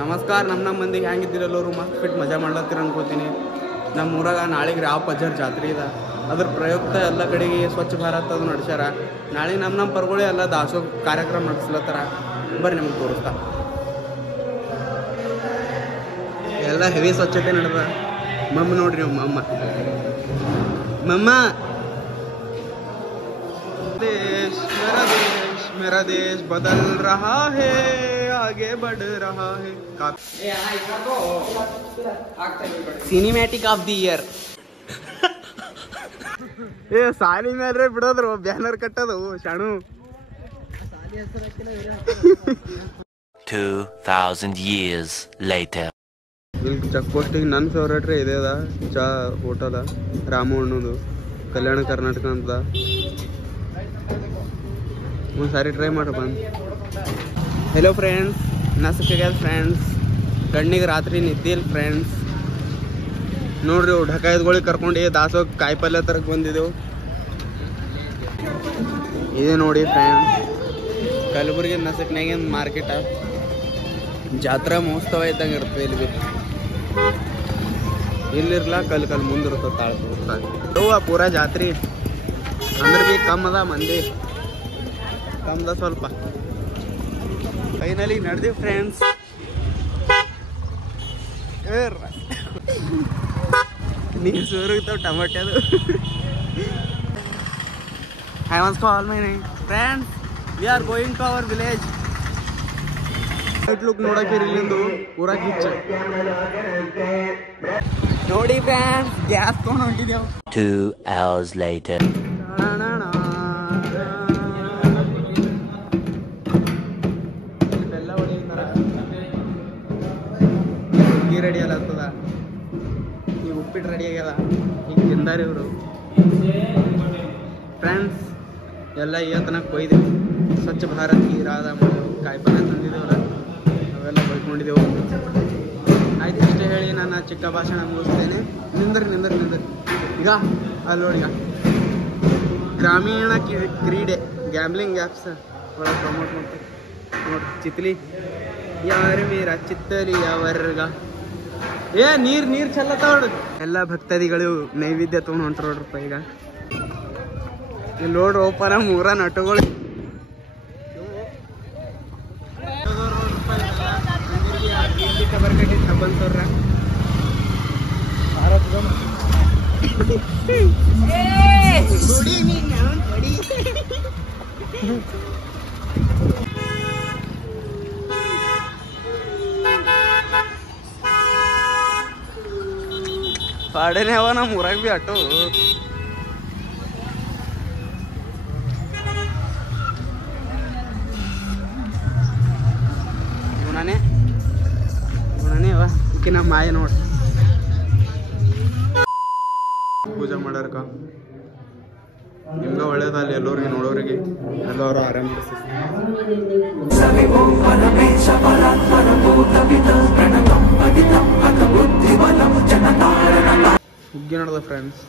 ನಮಸ್ಕಾರ. ನಮ್ಮ ಮಂದಿಗೆ ಹೆಂಗಿದ್ದೀರಲ್ಲವರು ಮಸ್ತ್ ಫಿಟ್ ಮಜಾ ಮಾಡ್ಲತ್ತೀರ ಅನ್ಕೋತೀನಿ. ನಮ್ಮ ಊರಾಗ ನಾಳೆಗೆ ರಾವ್ ಪಜರ್ ಜಾತ್ರೆ ಇದೆ. ಅದ್ರ ಪ್ರಯುಕ್ತ ಎಲ್ಲ ಕಡೆಗೆ ಸ್ವಚ್ಛ ಭಾರತ್ ಅದು ನಡೆಸ್ಯಾರ. ನಾಳೆ ನಮ್ಮ ಪರ್ಗಳೇ ಎಲ್ಲ ದಾಸೋಹ ಕಾರ್ಯಕ್ರಮ ನಡೆಸ್ಲತ್ತಾರ. ಬರ್ರಿ ನಿಮ್ಗೆ ತೋರಿಸ್ತಾ. ಎಲ್ಲ ಹೆವಿ ಸ್ವಚ್ಛತೆ ನಡೆದ. ಮಮ್ಮ ನೋಡ್ರಿ ನೀವು ಮಮ್ಮ ದೇಶ್ ಮೇರಾ ದೇಶ್ ಬದಲ್ ರಹಾ ಹೇ आगे बढ़ रहा है. Cinematic of the year. ಸಾಲಿ ಮೇಲೆ ಬಿಡೋದ್ರು ಬ್ಯಾನರ್ ಕಟ್ಟೋದು ಶಾಣು. 2000 years later. ಇಲ್ಲಿ ಚೆಕ್ ಪೋಸ್ಟಿಗೆ ನನ್ನ ಫೇವ್ರೇಟ್ ರೀ ಇದೆ ಅದ ಚಾ ಹೋಟೆಲ್ ರಾಮು ಅನ್ನೋದು ಕಲ್ಯಾಣ ಕರ್ನಾಟಕ ಅಂತ. ಒಂದು ಸಾರಿ ಟ್ರೈ ಮಾಡಿ ಬಂದು. ಹೆಲೋ ಫ್ರೆಂಡ್ಸ್, ನಸಕ್ಕಾಗ್ಯದ ಫ್ರೆಂಡ್ಸ್. ಕಣ್ಣಿಗೆ ರಾತ್ರಿ ನಿದ್ದಿಲ್ಲ ಫ್ರೆಂಡ್ಸ್. ನೋಡ್ರಿ ಢಕಾಯತ್ಗಳಿಗೆ ಕರ್ಕೊಂಡು ದಾಸೋಹ ಕಾಯಿಪಲ್ಯ ತರಕ್ಕೆ ಬಂದಿದ್ದೆವು. ಇದೆ ನೋಡಿ ಫ್ರೆಂಡ್ಸ್, ಕಲಬುರಗಿ ನಸಕ್ನಾಗಿನ ಮಾರ್ಕೆಟ. ಜಾತ್ರಾ ಮಹೋತ್ಸವ ಇದ್ದಂಗೆ ಇರ್ತದೆ ಇಲ್ಲಿ. ಇಲ್ಲಿರ್ಲ ಕಲ್ ಮುಂದಿರ್ತದೆ ತಾಳ್ತು ಪೂರಾ ಜಾತ್ರೆ. ಅಂದ್ರೆ ಭೀ ಕಮ್ ಅದ ಮಂದಿ, ಕಮ್ದ ಸ್ವಲ್ಪ. ಫೈನಲಿ ನಡೆದಿವಿ ಫ್ರೆಂಡ್ಸ್. ನೀರು ಸೂರುಗ್ತಾವ ಟಮಾಟೆ ಅದು. I want to call my name. Friends, we are going to our village. Look ನೋಡಕ್ಕೆ ಇಲ್ಲಿಂದು ಪೂರಾ ಕಿಚ್ಚ ನೋಡಿ ಫ್ರೆಂಡ್ಸ್. ಗ್ಯಾಸ್ ತೊಗೊಂಡು ಹೊಂಟಿದ್ದೇವು. 2 hours later. ರೆಡಿ ಅಲ್ಲತ್ತದ. ಈಗ ಉಪ್ಪಿಟ್ಟು ರೆಡಿ ಆಗ್ಯದ. ಈಗ ತಿಂದಾರಿ ಇವರು ಫ್ರೆಂಡ್ಸ್. ಎಲ್ಲ ಇವತ್ತನ ಕೊಯ್ದೆವು. ಸ್ವಚ್ಛ ಭಾರತ್ ಈ ರಾಧ ಮಾಡಿದೆವು. ಕಾಯಿಪಲ್ಯ ತಂದಿದ್ದೇವಲ್ಲ ಅವೆಲ್ಲ ಕೊಯ್ಕೊಂಡಿದ್ದೆವು. ಆಯ್ತು, ಇಷ್ಟೇ ಹೇಳಿ ನನ್ನ ಚಿಕ್ಕ ಭಾಷಣ ಮುಗಿಸ್ತೇನೆ. ನಿಂದ್ರಿ ಈಗ ಅಲ್ಲಿ ನೋಡಿ. ಗ್ರಾಮೀಣ ಕ್ರೀಡೆ ಗ್ಯಾಮ್ಲಿಂಗ್ ಆ್ಯಪ್ಸ್ ಒಳಗೆ ಪ್ರಮೋಟ್ ಮಾಡ್ತೀವಿ ನೋಡಿ. ಚಿತ್ಲಿ ಯಾರು ಮೀರ ಚಿತ್ತಲಿಯ ವರ್ಗ. ನೀರ್ ಚೆಲ್ಲತ್ತವ್ರು. ಎಲ್ಲ ಭಕ್ತಾದಿಗಳು ನೈವೇದ್ಯ ತೊಗೊಂಡು ಹೊಂಟ್ರ ನೋಡ್ರಪ್ಪ. ಈಗ ಇಲ್ಲಿ ನೋಡ್ರಿ ಓಪನ ಮೂರ ನಟುಗಳು. ಬರ್ಕಟ್ಟಿ ಬಂತವ್ರ ಪಾಡೇನೆ ಅವ ನಮ್ಮ ಊರಾಗ ಭೀ ಆಟೋ. ಗುಣನೇ ಅವ ಈಕಿ ನಮ್ಮ ಮಾಯ ನೋಡಿ. ಪೂಜೆ ಮಾಡ್ಯಾರಕ ನಿಮ್ಗೆ ಒಳ್ಳೇದಲ್ಲಿ ಎಲ್ಲರಿಗೆ ನೋಡೋರಿಗೆ ಎಲ್ಲರೂ ಆರಾಮ. ಹುಗ್ಗಿ ನೋಡದ ಫ್ರೆಂಡ್ಸ್.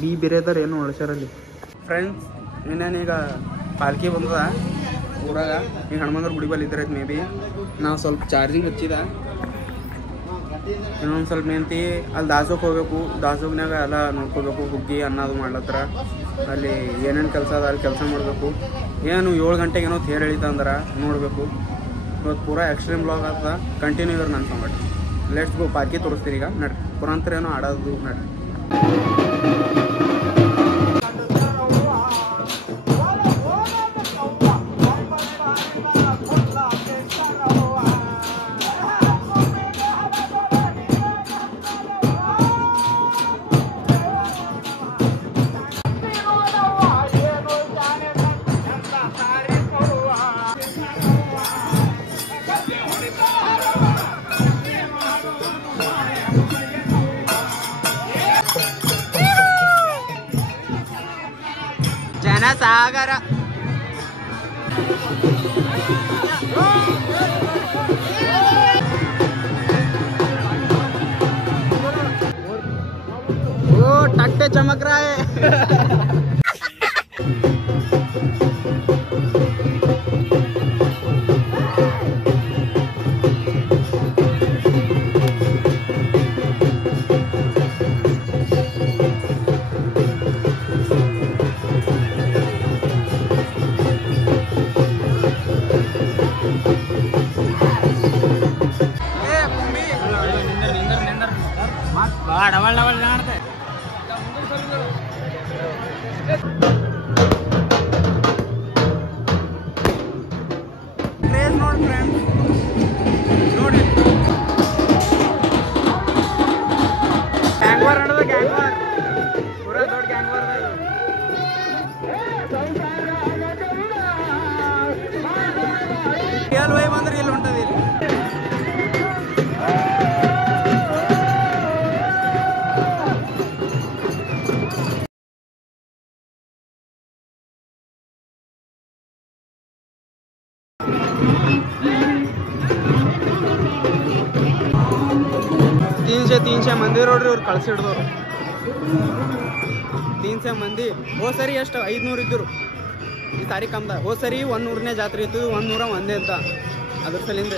ಬಿ ಬೇರೆದಾರ ಏನು ಒಳಸಾರಲ್ಲಿ ಫ್ರೆಂಡ್ಸ್. ಇನ್ನೇನೀಗ ಪಾಲ್ಕಿ ಬಂದದ ಊರಾಗ. ಈಗ ಹನುಮಂದ್ರ ಗುಡಿ ಬಲ್ಲಿ ಇದ್ರೆ ಮೇ ಬಿ ನಾವು ಸ್ವಲ್ಪ ಚಾರ್ಜಿಂಗ್ ಹಚ್ಚಿದ. ಇನ್ನೊಂದು ಸ್ವಲ್ಪ ನಿಂತು ಅಲ್ಲಿ ದಾಸೋಕ್ ಹೋಗ್ಬೇಕು. ದಾಸೋಗ್ನಾಗ ಎಲ್ಲ ನೋಡ್ಕೋಬೇಕು. ಹುಗ್ಗಿ ಅನ್ನೋದು ಮಾಡ್ಲತ್ರ. ಅಲ್ಲಿ ಏನೇನು ಕೆಲಸ ಅದ ಅಲ್ಲಿ ಕೆಲಸ ಮಾಡಬೇಕು. ಏನು 7 ಗಂಟೆಗೆ ಏನೋ ತೇರು ಎಳಿತ ಅಂದ್ರೆ ನೋಡಬೇಕು. ಇವತ್ತು ಪೂರಾ ಎಕ್ಸ್ಟ್ರೀಮ್ ಬ್ಲಾಗ್ ಆಗ್ತದ. ಕಂಟಿನ್ಯೂ ಇವ್ರು ನನ್ನ ಸಂಗಟ. Let's go. ಪಾರ್ಕಿ ತೋರಿಸ್ತೀರಿ ಈಗ ನಡ್ರಿ. ಪುರಾಂತರ ಏನೋ ಆಡೋದು ನಡ್ರಿ. ಜನಸಾಗರ ಓ ಟಕ್ अंगूठे चमक रहा है। डबल डबल नाड़ते प्लेस नोट फ्रेंड्स ನೋಡಿ ಗ್ಯಾಂಗ್ವಾರ್ ನಡೆದ ಗ್ಯಾಂಗ್ವಾರ್ ಪೂರಾ ದೊಡ್ಡ ಗ್ಯಾಂಗ್ವಾರ್ ರಿಯಲ್ ವೈಬ್ ಅಂದ್ರೆ ಇಲ್ಲಿ ಹೊಂಟದಿ तीनशे मंदी ನೋಡ್ರಿ ಇವ್ರು ಕಳ್ಸಿ ಹಿಡಿದವ್ರು 300 ಮಂದಿ ಹೋದ ಸರಿ ಎಷ್ಟು 500 ಇದ್ದರು ಈ ಸಾರಿ ಕಮ್ದ ಹೋದ ಸರಿ 100ನೇ ಜಾತ್ರೆ ಇತ್ತು 101 ಅಂತ ಅದ್ರ ಸಲಿಂದ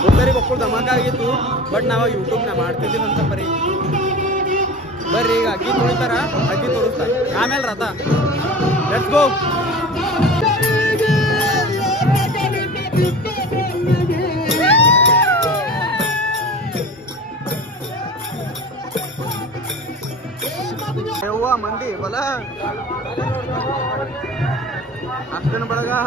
ಹೋದ ಸರಿ ಒಕ್ಕಳು ಧಮಾಕ ಆಗಿತ್ತು ಬಟ್ ನಾವು ಯೂಟ್ಯೂಬ್ನ ಮಾಡ್ತಿದ್ದೀವಿ ಅಂತ ಬರ್ರಿ ಈಗ ಅಕ್ಕಿ ತುಳಿತಾರ ಅಕ್ಕಿ ತೋರಿಸ್ತಾರೆ ಆಮೇಲೆ ರಥ ಲೆಟ್ಸ್ ಗೋ हुआ मंदी बोला अफ्गन बड़गा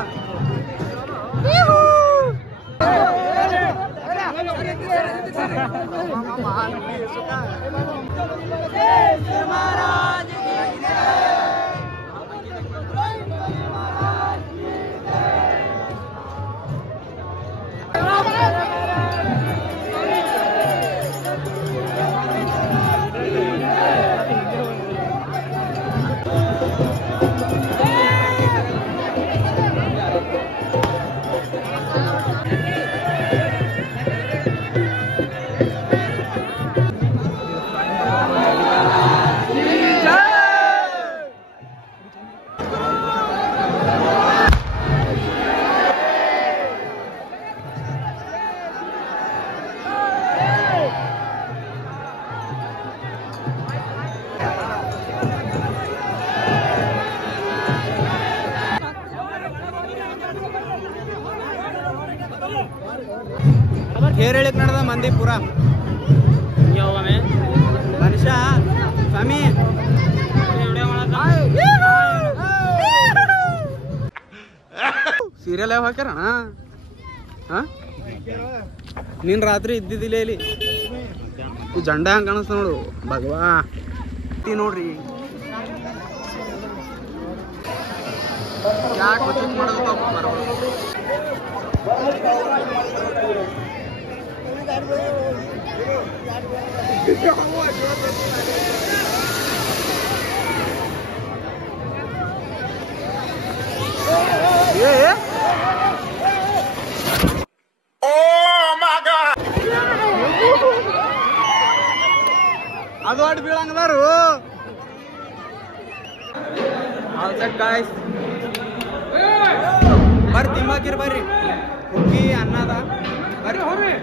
ಹೇರ್ ಹೇಳಿಕ್ ನಡೆದ ಮಂದಿ ಪೂರ ಮನುಷ್ಯ ಸ್ವಾಮಿ ಸೀರಿಯಲ್ ಯಾವ ಹಾಕ್ಯಾರಣ ನೀನ್ ರಾತ್ರಿ ಇದ್ದಿದ್ದಿಲ್ಲ ಇಲ್ಲಿ ಈ ಜಂಡ ಹಂಗ ಕಾಣಿಸ್ತ ನೋಡು ಭಗವಾ ನೋಡ್ರಿ ಯಾಕೆ ವಚಿತ್ ಮಾಡೋದು ಅದು ಅಡ್ ಬೀಳಂಗದಾರು ಬರ್ರಿ ತಿಂಬಾಕಿರ್ ಬರ್ರಿ ಹುಗ್ಗಿ ಅನ್ನದ ಬರ್ರಿ ಹೋಗ್ರಿ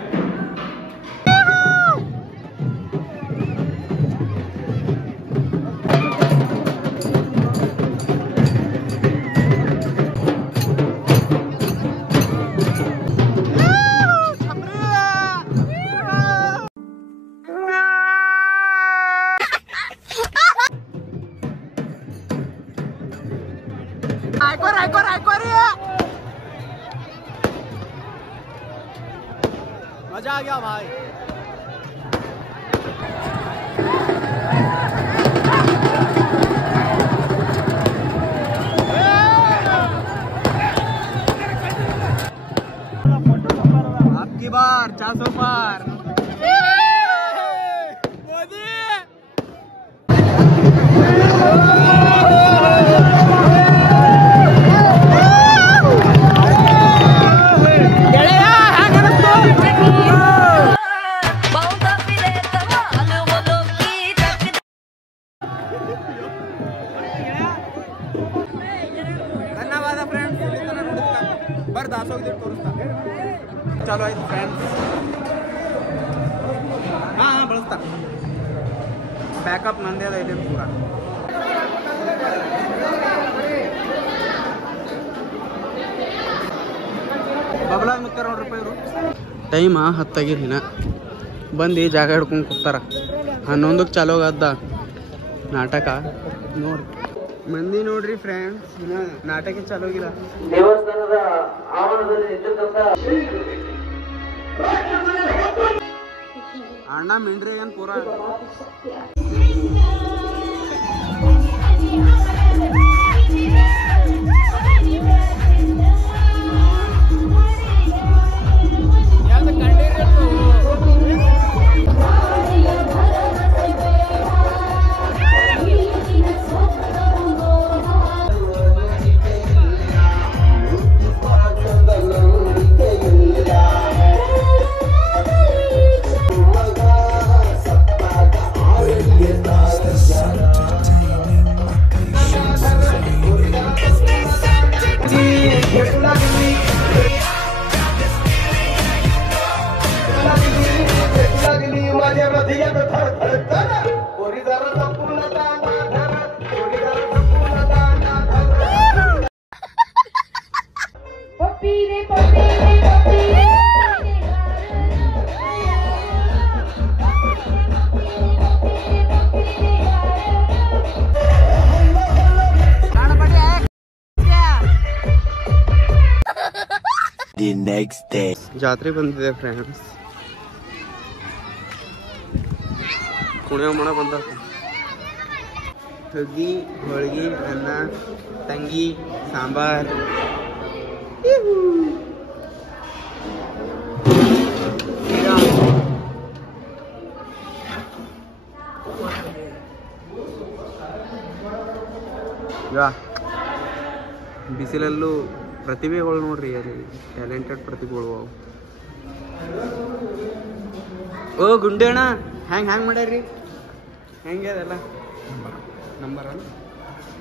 मजा आ गया भाई आपकी बार 400 पार ಬರ್ದು ದಾಸೋಗದಿಟ್ಟು ತೋರಿಸ್ತಾ ಚಾಲೋ ಆಯ್ತು ಫ್ರೆಂಡ್ಸ್. ಹಾಂ ಬಳಸ್ತಾ ಬ್ಯಾಕಪ್ ನಂದೇ ಅದ ಇಲ್ಲಿ ಪೂರ. ಬಬಲಾದ ಮುತ್ತಾರ ನೋಡ್ರಿ ಇವರು. ಟೈಮ 10 ಆಗಿರ್ಲಿನ ಬಂದು ಜಾಗ ಹಿಡ್ಕೊಂಡು ಕೂತಾರ. 11ಕ್ಕೆ ಚಾಲೋ ಆಗದ್ದ ನಾಟಕ ನೋಡ್ರಿ ಮಂದಿ ನೋಡ್ರಿ ಫ್ರೆಂಡ್ಸ್. ನಾಟಕ ಚಾಲೋ ಆಗಿಲ್ಲ. ದೇವಸ್ಥಾನದ ಆವರಣದಲ್ಲಿ ನಿಂತಿರ್ತಂತ ಅಣ್ಣ ಮಿಂಡ್ರಿ ಏನ್ ಪೂರ ಜಾತ್ರೆ ಬಂದಿದೆ ಫ್ರೆಂಡ್ಸ್. ಕುಣಿಯ ಮಾಡ ಬಂದ ಹುಗ್ಗಿ ಹೋಳಿಗೆ ಅನ್ನ ತಂಗಿ ಸಾಂಬಾರ್. ಬಿಸಿಲಲ್ಲೂ ಪ್ರತಿಭೆಗಳು ನೋಡ್ರಿ, ಅಲ್ಲಿ ಟ್ಯಾಲೆಂಟೆಡ್ ಪ್ರತಿಭೆಗಳು. ಓ ಗುಂಡೆ ಅಣ್ಣ ಹ್ಯಾಂಗ್ ಮಾಡ್ಯಾರ್ರಿ? ಹೆಂಗೆ ಅದೆಲ್ಲ ನಂಬರ್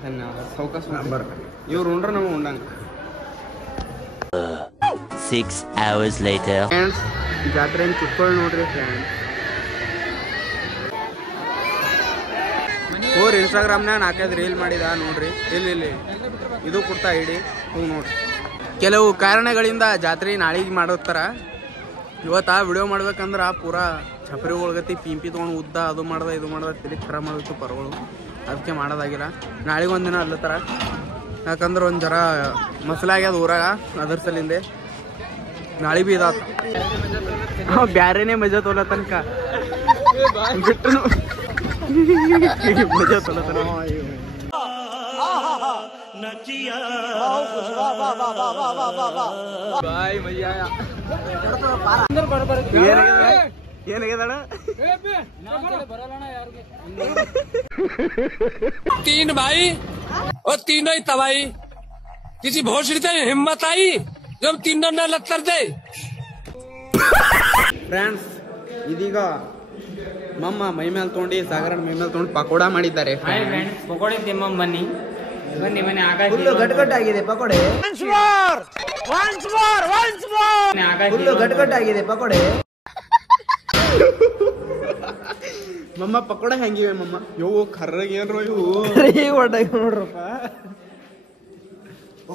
ಧನ್ಯವಾದ. ಸೌಕಾಸ ನಂಬರ್ ಇವ್ರು ಉಂಡ್ರ ನಮಗೆ ಉಂಡಂಗ. 6 hours later. ಫ್ರೆಂಡ್ಸ್ ಜಾತ್ರೆ ಚುಟ್ಕೊಳ್ಳಿ ನೋಡ್ರಿ ಫ್ರೆಂಡ್ಸ್. ಹೋರ್ ಇನ್ಸ್ಟಾಗ್ರಾಮ್ನಾಗ 4-5 ರೀಲ್ ಮಾಡಿದ ನೋಡ್ರಿ. ಇಲ್ಲಿ ಇದು ಕೊಡ್ತಾ ಇಡಿ ಹೋಗಿ ನೋಡ್ರಿ. ಕೆಲವು ಕಾರಣಗಳಿಂದ ಜಾತ್ರೆ ನಾಳೆಗೆ ಮಾಡೋತ್ತಾರ. ಇವತ್ತು ವಿಡಿಯೋ ಮಾಡ್ಬೇಕಂದ್ರೆ ಪೂರಾ ಛಪರಿ ಒಳಗತಿ ಪಿಂಪಿ ತೊಗೊಂಡು ಉದ್ದ ಅದು ಮಾಡ್ದ ಇದು ಮಾಡ್ದ ತಿಳಿ ಖರಾಬ್ ಮಾಡಿತ್ತು ಪರ್ಗಳು. ಅದಕ್ಕೆ ಮಾಡೋದಾಗಿಲ್ಲ. ನಾಳೆಗೆ ಒಂದಿನ ಅಲ್ಲತ್ತಾರ. ಯಾಕಂದ್ರೆ ಒಂದು ಜರ ಮಸಲ ಆಗ್ಯದ ಊರಾಗ, ಅದ್ರ ಸಲಿಂದೆ ನಾಳೆ ಬಿ ಇದಾತ. ಬ್ಯಾರೇನೆ ಮಜಾ ತೋಲ ತನಕ ಬಿಟ್ಟು ಮಜಾ ತೋಲತನ. ಏನಾಗ್ಯದಣ? 3 भाई और तीनों ही तबाही. किसी भोसड़ी से हिम्मत आई जब तीनों ने लत्तर दे. ಫ್ರೆಂಡ್ಸ್ ಇದೀಗ ಮಮ್ಮ ಮೈ ಮೇಲೆ ತೊಗೊಂಡು ಸಾಗರನ ಮೈ ಮೇಲೆ ತೊಗೊಂಡು ಪಕೋಡ ಮಾಡಿದ್ದಾರೆ. ಪಕೋಡೆ ತಿಮ್ಮ ಬನ್ನಿ ಮನೆ ಆಕಾಶ ಗಟ್ಗಟ್ಟಾಗಿದೆ ಪಕೋಡೆ. ಗಟ್ಗಟ್ಟಾಗಿದೆ ಪಕೋಡೆ. ಮಮ್ಮ ಪಕೋಡ ಹೆಂಗಿವೆ ಮಮ್ಮ? ಇವು ಕರ್ರಗೆ ಏನ್ರೋ ಇವು ನೋಡ್ರಪ್ಪ.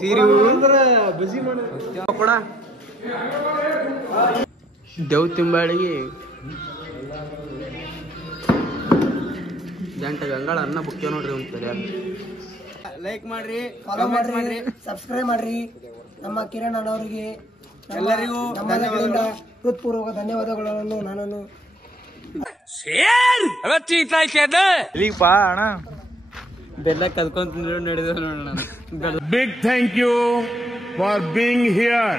ಸೀರೆ ಬಿಸಿ ಮಾಡ ಪಕೋಡ ದೇವ್ ತಿಂಬಾಳಿಗೆ ಜಂಟ ಗಂಗಾಳ ಅನ್ನ ಬುಕ್ಕೆ ನೋಡ್ರಿ ಒಂದು ಸರಿಯಾದ. ಲೈಕ್ ಮಾಡ್ರಿ, ಫಾಲೋ ಮಾಡ್ರಿ, ಸಬ್ಸ್ಕ್ರೈಬ್ ಮಾಡ್ರಿ. ನಮ್ಮ ಕಿರಣ್ ಅಣ್ಣವರಿಗೆ ಎಲ್ಲರಿಗೂ ಹೃತ್ಪೂರ್ವಕ ಧನ್ಯವಾದಗಳನ್ನು ನಾನು ಇಲ್ಲಿಗಪ್ಪ ಅಣ್ಣ ಬೆಲ್ಲ ಕಲ್ಕೊಂಡ್ ನಡೆದ ನೋಡೋಣ. Big thank you for being here.